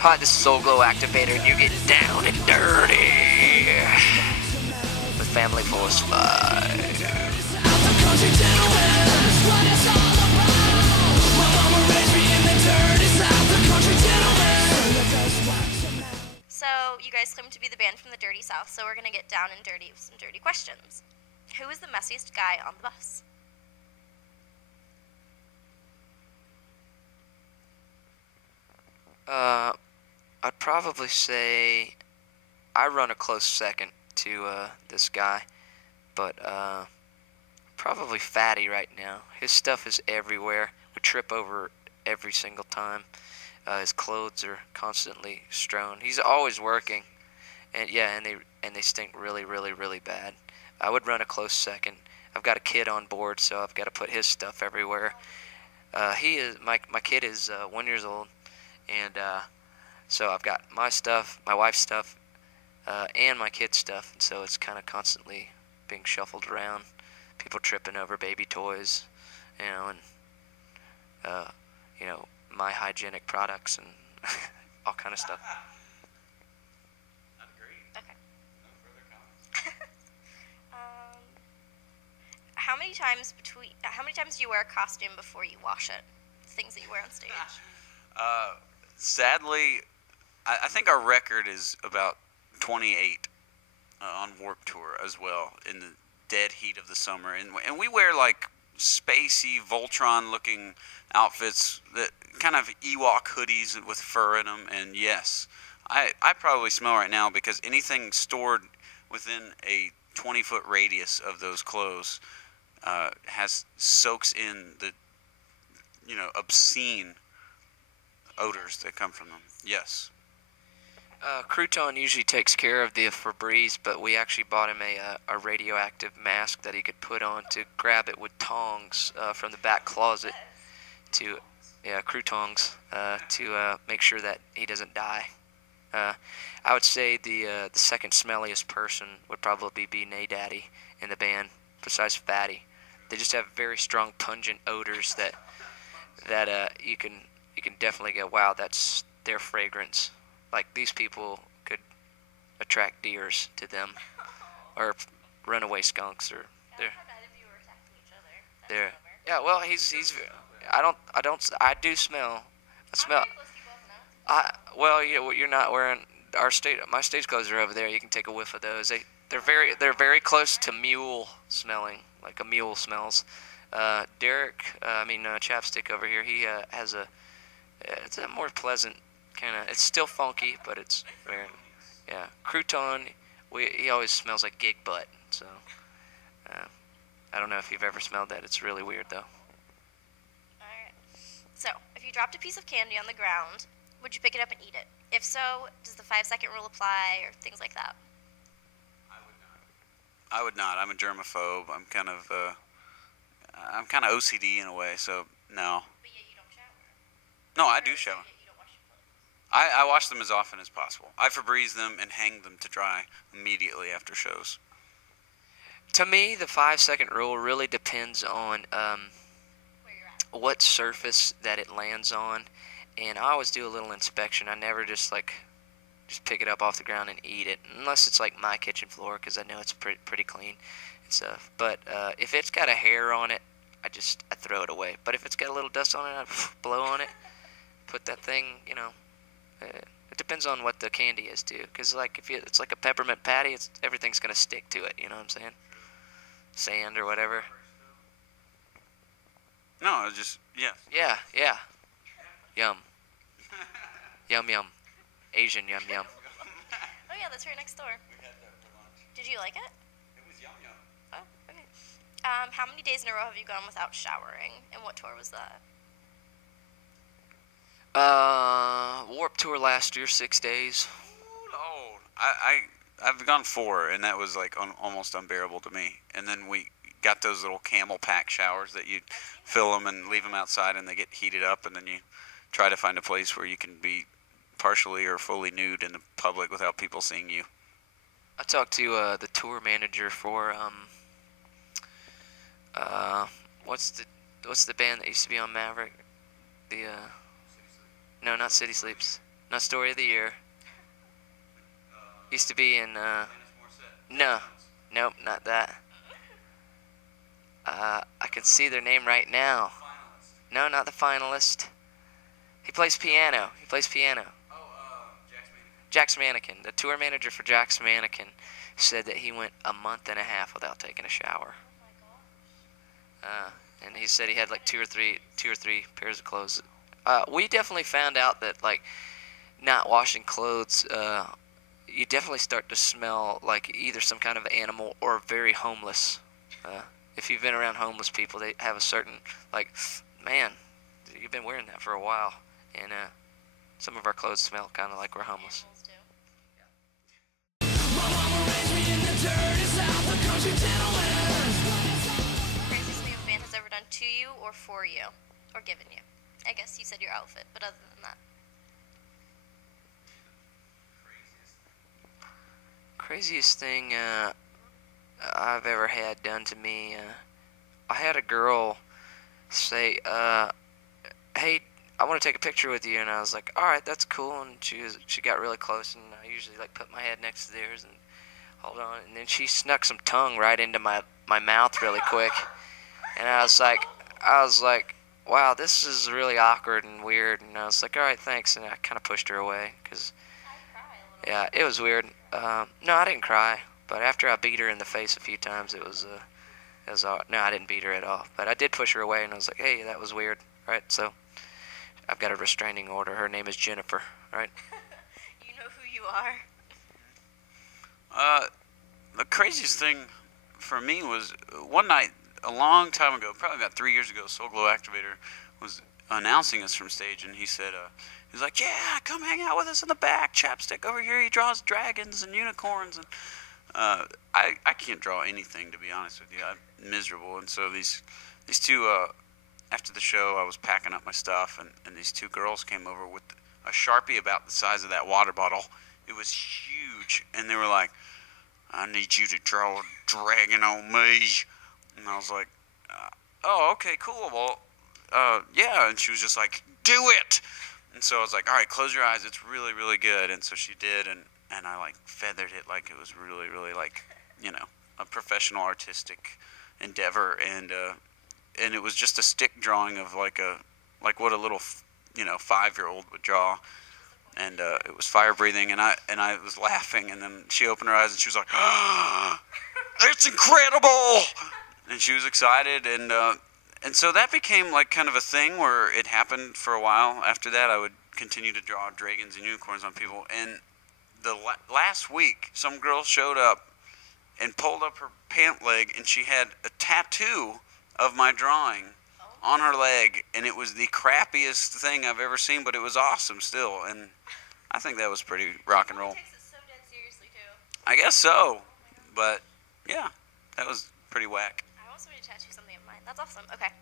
Hi, this is Soul Glow Activator, and you get down and dirty with Family Force 5. So, you guys claim to be the band from the Dirty South, so we're gonna get down and dirty with some dirty questions. Who is the messiest guy on the bus? I'd probably say I run a close second to this guy, but probably Fatty right now. His stuff is everywhere. We trip over every single time. His clothes are constantly strewn. He's always working, and yeah, and they stink really, really, really bad. I would run a close second. I've got a kid on board, so I've got to put his stuff everywhere. He is my kid is 1 year old, and so I've got my stuff, my wife's stuff, and my kid's stuff, and so it's kind of constantly being shuffled around. People tripping over baby toys, and my hygienic products and all kind of stuff. Okay. How many times do you wear a costume before you wash it? Things that you wear on stage. Sadly, I think our record is about 28 on Warped Tour as well in the dead heat of the summer, and we wear like spacey Voltron-looking outfits, that kind of Ewok hoodies with fur in them. And yes, I probably smell right now because anything stored within a 20-foot radius of those clothes soaks in the obscene odors that come from them. Yes. Crouton usually takes care of the Febreze, but we actually bought him a radioactive mask that he could put on to grab it with tongs from the back closet to make sure that he doesn't die. I would say the second smelliest person would probably be Nadaddy in the band, besides Fatty. They just have very strong, pungent odors that you can definitely go, wow, that's their fragrance. Like, these people could attract deers to them, or runaway skunks, or they're. Yeah, well, he's. I do smell. I smell. Well, you're not wearing my stage clothes are over there. You can take a whiff of those. They're very close to mule smelling, like a mule smells. Derek, Chapstick over here, he has it's a more pleasant kind of. It's still funky, but it's very, yeah. Crouton, he always smells like gig butt. So I don't know if you've ever smelled that. It's really weird though. Alright. So, if you dropped a piece of candy on the ground, would you pick it up and eat it? If so, does the 5-second rule apply, or things like that? I would not. I'm a germaphobe. I'm kind of OCD in a way, so no. But yet you don't shower. No, I do shower. You don't wash your clothes. I wash them as often as possible. I Febreze them and hang them to dry immediately after shows. To me, the 5-second rule really depends on Where you're at. what surface that it lands on, and I always do a little inspection. I never just pick it up off the ground and eat it, unless it's like my kitchen floor, because I know it's pretty clean and stuff. But if it's got a hair on it, I throw it away. But if it's got a little dust on it, I blow on it, put that thing, it depends on what the candy is too, because like if it's like a peppermint patty, everything's gonna stick to it. You know what I'm saying? Sand or whatever. No, it's just, yeah. Yeah. Yum. Yum. Asian yum. Oh yeah, that's right next door. We had that for lunch. Did you like it? It was yum. Oh, okay. How many days in a row have you gone without showering, and what tour was that? Warped Tour last year, 6 days. Oh, I've gone 4, and that was like almost unbearable to me. And then we got those little camel pack showers that you fill them and leave them outside, and they get heated up, and then you try to find a place where you can be partially or fully nude in the public without people seeing you. I talked to the tour manager for what's the band that used to be on Maverick? No, not City Sleeps. Not story of the year. Used to be in, no. Nope, not that. I can see their name right now. No, not the finalist. He plays piano. He plays piano. Jack's Mannequin. The tour manager for Jack's Mannequin said that he went a month and a half without taking a shower. And he said he had like two or three pairs of clothes. We definitely found out that like not washing clothes, you definitely start to smell like either some kind of animal or very homeless. If you've been around homeless people, they have a certain like, man, you've been wearing that for a while, and some of our clothes smell kind of like we're homeless. Craziest thing a fan has ever done to you or for you or given you? I guess you said your outfit, but other than that. Craziest thing I've ever had done to me. I had a girl say, "Hey, I want to take a picture with you," and I was like, "All right, that's cool." And she got really close, and I usually like put my head next to theirs and hold on, and then she snuck some tongue right into my mouth really quick, and I was like, wow, this is really awkward and weird, and I was like, all right, thanks, and I kind of pushed her away because, yeah, it was weird. No, I didn't cry, but after I beat her in the face a few times, it was no, I didn't beat her at all, but I did push her away, and I was like, hey, that was weird, right? So I've got a restraining order. Her name is Jennifer, right? You know who you are. The craziest thing for me was one night a long time ago, probably about 3 years ago. Soul Glow Activator was announcing us from stage, and he said, he's like, "Yeah, come hang out with us in the back. Chapstick over here. He draws dragons and unicorns." And I can't draw anything, to be honest with you. I'm miserable. And so these two, after the show, I was packing up my stuff, and these two girls came over with a Sharpie about the size of that water bottle. It was huge, and they were like, "I need you to draw a dragon on me." And I was like, "Oh, okay, cool. Well, yeah." And she was just like, "Do it." And so I was like, "All right, close your eyes. It's really, really good." And so she did, and I like feathered it like it was really, really like, you know, a professional artistic endeavor. And it was just a stick drawing of like what a little, 5-year-old would draw. And it was fire breathing, and I was laughing, and then she opened her eyes and she was like, "Ah, it's incredible!" And she was excited, and so that became like kind of a thing where it happened for a while. After that, I would continue to draw dragons and unicorns on people. And the last week, some girl showed up and pulled up her pant leg, and she had a tattoo of my drawing on her leg, and it was the crappiest thing I've ever seen, but it was awesome still, and I think that was pretty rock and roll. Takes it so dead seriously too. I guess so, but yeah, that was pretty whack. I want somebody to tattoo something of mine. That's awesome. Okay.